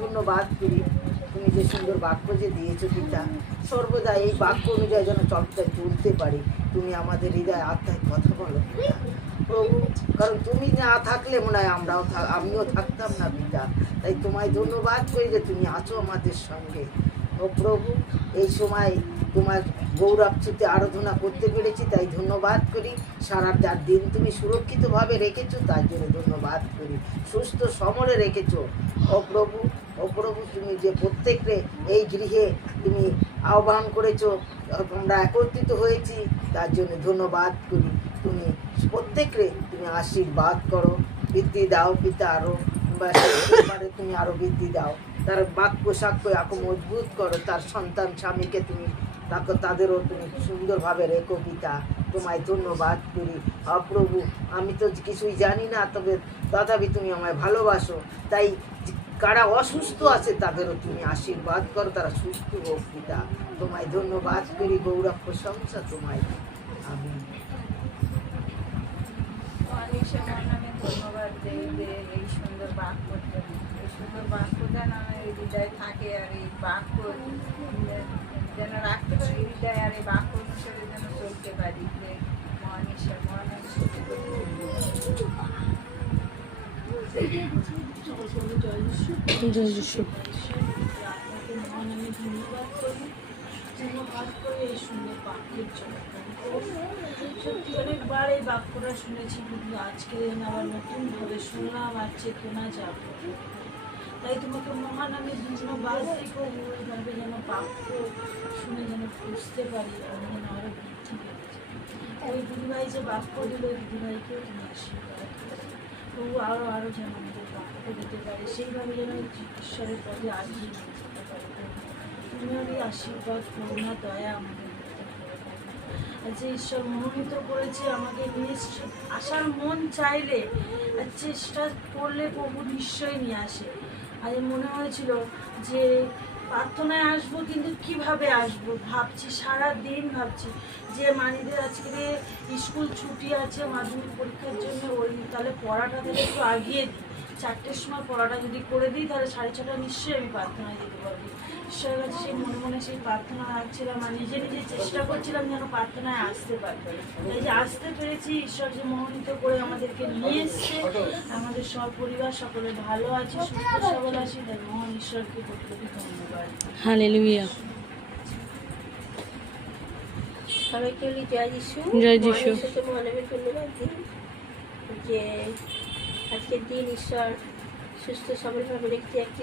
ধন্যবাদ করি তুমি যে সুন্দর বাক্য যে দিয়েছো পিতা, সর্বদা এই বাক্য অনুযায়ী যেন চলতে পারি। তুমি আমাদের হৃদয় আত্মায় কথা বলো পিতা প্রভু, কারণ তুমি না থাকলে মনে হয় আমিও থাকতাম না পিতা। তাই তোমায় ধন্যবাদ করি যে তুমি আছো আমাদের সঙ্গে। ও প্রভু, এই সময় তোমার গৌরবচ্যুতে আরাধনা করতে পেরেছি, তাই ধন্যবাদ করি। সারাটা দিন তুমি সুরক্ষিতভাবে রেখেছো, তার জন্য ধন্যবাদ করি। সুস্থ সমরে রেখেছো ও প্রভু, তুমি যে প্রত্যেককে এই গৃহে তুমি আহ্বান করেছো, আমরা একত্রিত হয়েছি, তার জন্য ধন্যবাদ করি। তুমি প্রত্যেককে তুমি আশীর্বাদ করো, বৃদ্ধি দাও পিতা, আরও তুমি আরও বৃদ্ধি দাও। তার বাক্য সাক্ষ্য এখন মজবুত করো, তার সন্তান স্বামীকে তুমি তাদেরও তুমি সুন্দরভাবে রেখো পিতা। তোমায় ধন্যবাদ করি। প্রভু, আমি তো কিছুই জানি না, তবে তথাপি তুমি আমায় ভালোবাসো। তাই কারা অসুস্থ আছে তাদেরও তুমি আশীর্বাদ করো, তারা সুস্থ হোক পিতা। তোমায় ধন্যবাদ করি, গৌরব প্রশংসা তোমায়। আমি ধন্যবাদ দেই যে এই সুন্দর বাক্য, এই সুন্দর বাক্য যেন এই হৃদয় থাকে, আর এই বাক্য যেন রাখতে পারি হৃদয়, আর এই বাক্য অনুসারে যেন চলতে পারি। যে মহানীশ্বর জয় যিশু। আপনাকে মহান আমি ধন্যবাদ করি, ধন্যবাদ করে এই সুন্দর বাক্যের জন্য। সত্যি অনেকবার এই বাক্যটা শুনেছি, কিন্তু আজকে আবার নতুনভাবে শুনলাম, আর চেতনা যাবে। তাই তোমাকে মহান আমি ধন্যবাদ দিই, এইভাবে যেন বাক্য শুনে যেন বুঝতে পারি, আমি যেন আরও বৃদ্ধি পেয়েছি। ওই দিদিভাই যে বাক্য দিল, ওই দিদিভাইকেও তুমি আশীর্বাদ করো, তবু আরও যেন আমাদের বাক্য দিতে পারে, সেইভাবে যেন ঈশ্বরের পথে আগিয়ে নিয়ে যেতে পারে। তুমি ওই আশীর্বাদ করুণা দয়া আমাদের যে ঈশ্বর মনোনীত করেছে আমাকে নিয়ে আসার মন চাইলে, চেষ্টা করলে প্রভু নিশ্চয়ই নিয়ে আসে। আজ মনে হয়েছিল যে প্রার্থনায় আসবো, কিন্তু কিভাবে আসবো ভাবছি, সারা দিন ভাবছি যে মানিদের আজকে স্কুল ছুটি আছে মাধ্যমিক পরীক্ষার জন্য, ওই তাহলে পড়াটা তাহলে একটু আগিয়ে দিই, 4টের সময় পড়াটা যদি করে দিই তাহলে 6:30 নিশ্চয়ই আমি প্রার্থনায় যেতে পারবো। ঈশ্বরের কাছে সেই মনে মনে সেই প্রার্থনা রাখছিলাম, আর নিজে নিজে চেষ্টা করছিলাম যেন প্রার্থনায় আসতে পারি। এই যে আসতে পেরেছি, ঈশ্বর যে মনোনীত করে আমাদেরকে নিয়ে এসছে, আমাদের সব পরিবার সকলে ভালো আছে, সুস্থ সবল আছি, তাই মহান ঈশ্বরকে কোটি কোটি ধন্যবাদ। হালেলুয়া। সবাইকে বলি জয় যিশু। জয় যিশু। মহানবীর ধন্যবাদ দিই যে আজকের দিন ঈশ্বর সুস্থ সবলভাবে রেখেছে।